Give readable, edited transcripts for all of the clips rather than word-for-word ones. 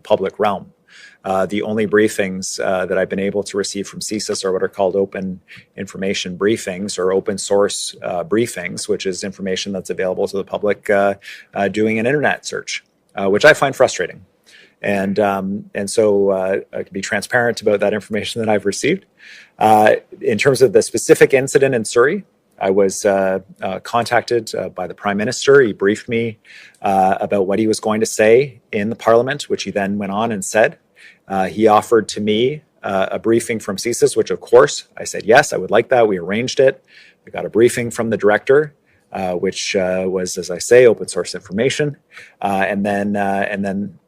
the public realm. The only briefings that I've been able to receive from CSIS are what are called open information briefings or open source briefings, which is information that's available to the public doing an internet search, which I find frustrating. And so I can be transparent about that information that I've received. In terms of the specific incident in Surrey, I was contacted by the Prime Minister. He briefed me about what he was going to say in the Parliament, which he then went on and said. He offered to me a briefing from CSIS, which of course I said, yes, I would like that. We arranged it. We got a briefing from the director, which was, as I say, open source information. And then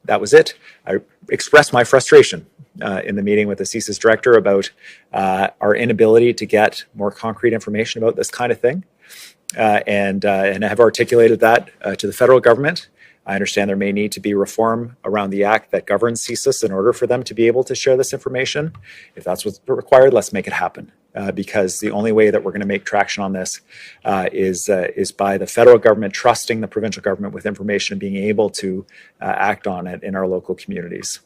that was it. I expressed my frustration in the meeting with the CSIS director about our inability to get more concrete information about this kind of thing. And I have articulated that to the federal government. I understand there may need to be reform around the act that governs CSIS in order for them to be able to share this information. If that's what's required, let's make it happen. Because the only way that we're going to make traction on this is by the federal government trusting the provincial government with information and being able to act on it in our local communities.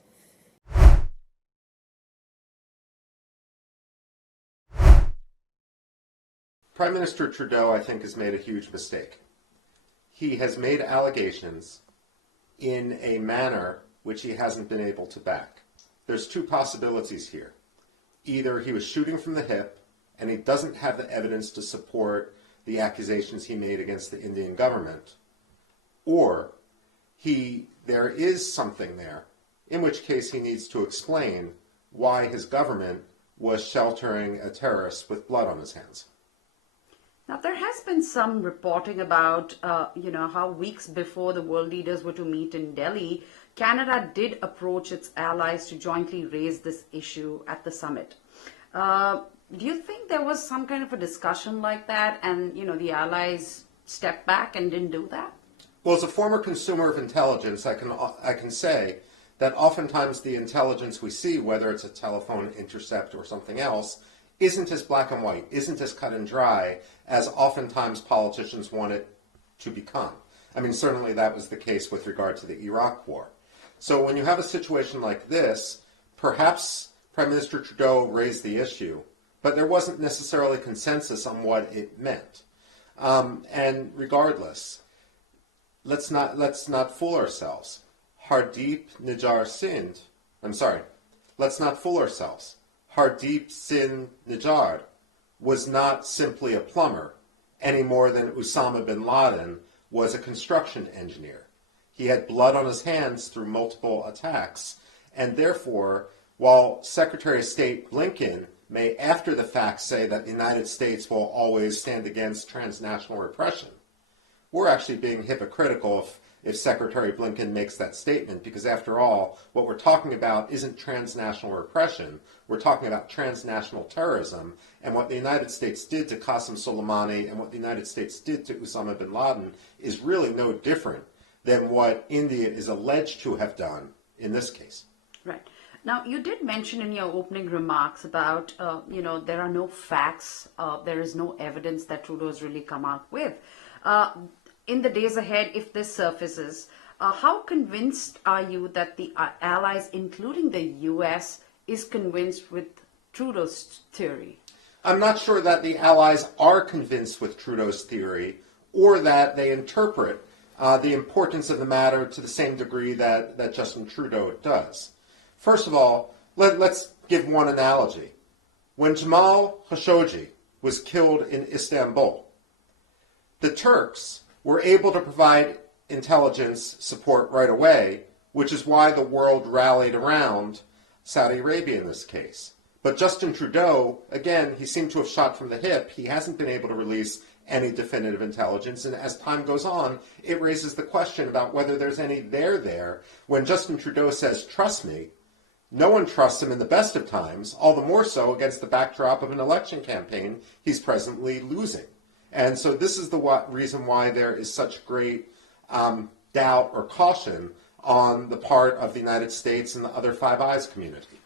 Prime Minister Trudeau, I think, has made a huge mistake. He has made allegations in a manner which he hasn't been able to back. There's two possibilities here. Either he was shooting from the hip and he doesn't have the evidence to support the accusations he made against the Indian government, or there is something there, in which case he needs to explain why his government was sheltering a terrorist with blood on his hands. Now, there has been some reporting about, how weeks before the world leaders were to meet in Delhi, Canada did approach its allies to jointly raise this issue at the summit. Do you think there was some kind of a discussion like that and, the allies stepped back and didn't do that? Well, as a former consumer of intelligence, I can say that oftentimes the intelligence we see, whether it's a telephone intercept or something else, isn't as black and white, isn't as cut and dry as oftentimes politicians want it to become. I mean, certainly that was the case with regard to the Iraq War. So when you have a situation like this, perhaps Prime Minister Trudeau raised the issue, but there wasn't necessarily consensus on what it meant. And regardless, let's not fool ourselves. Let's not fool ourselves. Hardeep Singh Nijjar was not simply a plumber any more than Osama bin Laden was a construction engineer. He had blood on his hands through multiple attacks, and therefore, while Secretary of State Blinken may after the fact say that the United States will always stand against transnational repression, we're actually being hypocritical if Secretary Blinken makes that statement, because after all, what we're talking about isn't transnational repression. We're talking about transnational terrorism, and what the United States did to Qasem Soleimani and what the United States did to Osama bin Laden is really no different than what India is alleged to have done in this case. Right. Now, you did mention in your opening remarks about, there are no facts, there is no evidence that Trudeau's really come out with. In the days ahead, if this surfaces, how convinced are you that the allies, including the U.S., is convinced with Trudeau's theory? I'm not sure that the allies are convinced with Trudeau's theory or that they interpret the importance of the matter to the same degree that Justin Trudeau does. First of all, let's give one analogy. When Jamal Khashoggi was killed in Istanbul, the Turks were able to provide intelligence support right away, which is why the world rallied around Saudi Arabia in this case. But Justin Trudeau, again, he seemed to have shot from the hip. He hasn't been able to release any definitive intelligence, and as time goes on, it raises the question about whether there's any there. When Justin Trudeau says, "Trust me," no one trusts him in the best of times, all the more so against the backdrop of an election campaign he's presently losing. And so this is the reason why there is such great doubt or caution on the part of the United States and the other Five Eyes community.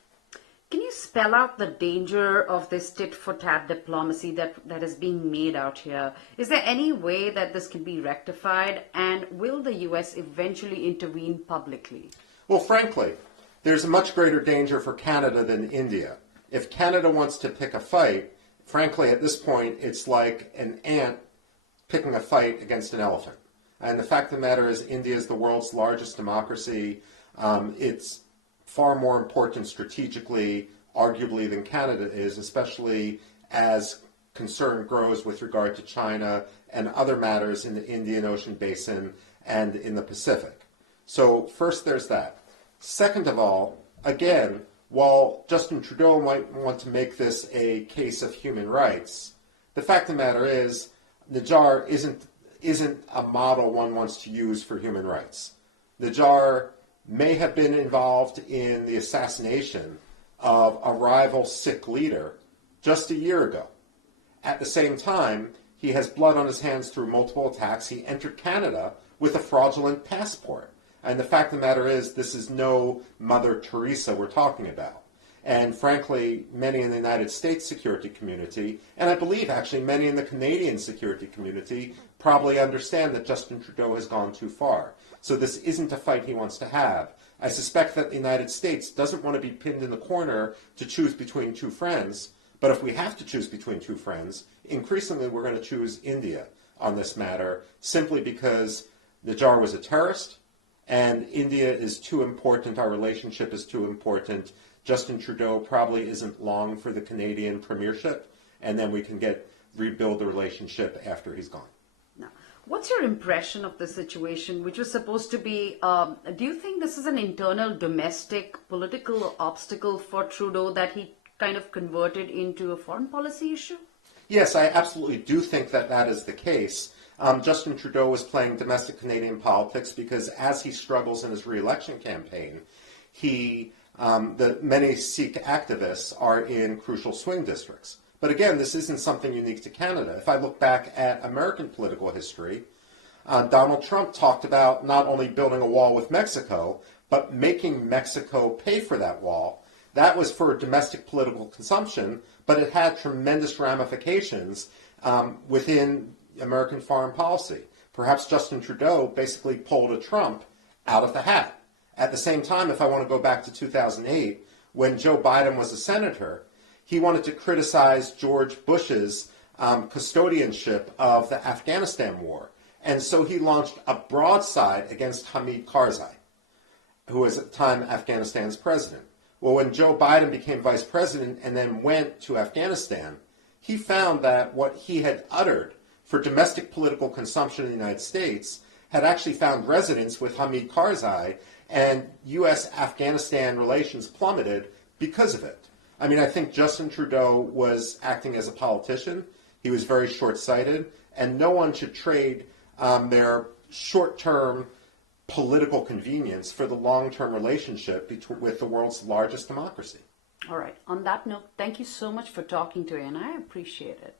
Can you spell out the danger of this tit-for-tat diplomacy that is being made out here? Is there any way that this can be rectified, and will the U.S. eventually intervene publicly? Well, frankly, there's a much greater danger for Canada than India. If Canada wants to pick a fight, frankly, at this point, it's like an ant picking a fight against an elephant. And the fact of the matter is, India is the world's largest democracy. It's far more important strategically, arguably, than Canada is, especially as concern grows with regard to China and other matters in the Indian Ocean basin and in the Pacific. So first there's that. Second of all, again, while Justin Trudeau might want to make this a case of human rights, the fact of the matter is Najjar isn't a model one wants to use for human rights. Najjar may have been involved in the assassination of a rival Sikh leader just a year ago. At the same time, he has blood on his hands through multiple attacks. He entered Canada with a fraudulent passport. And the fact of the matter is, this is no Mother Teresa we're talking about. And frankly, many in the United States security community, and I believe actually many in the Canadian security community, probably understand that Justin Trudeau has gone too far. So this isn't a fight he wants to have. I suspect that the United States doesn't want to be pinned in the corner to choose between two friends. But if we have to choose between two friends, increasingly we're going to choose India on this matter, simply because Najjar was a terrorist, and India is too important, our relationship is too important. Justin Trudeau probably isn't long for the Canadian premiership, and then we can rebuild the relationship after he's gone. Now, what's your impression of the situation, which was supposed to be, do you think this is an internal domestic political obstacle for Trudeau that he kind of converted into a foreign policy issue? Yes, I absolutely do think that that is the case. Justin Trudeau was playing domestic Canadian politics because as he struggles in his re-election campaign, many Sikh activists are in crucial swing districts. But again, this isn't something unique to Canada. If I look back at American political history, Donald Trump talked about not only building a wall with Mexico, but making Mexico pay for that wall. That was for domestic political consumption, but it had tremendous ramifications within American foreign policy. Perhaps Justin Trudeau basically pulled a Trump out of the hat. At the same time, if I want to go back to 2008, when Joe Biden was a senator, he wanted to criticize George Bush's custodianship of the Afghanistan war. And so he launched a broadside against Hamid Karzai, who was at the time Afghanistan's president. Well, when Joe Biden became vice president and then went to Afghanistan, he found that what he had uttered for domestic political consumption in the United States had actually found resonance with Hamid Karzai, and U.S.-Afghanistan relations plummeted because of it. I mean, I think Justin Trudeau was acting as a politician. He was very short-sighted, and no one should trade their short-term political convenience for the long-term relationship with the world's largest democracy. All right. On that note, thank you so much for talking to me, and I appreciate it.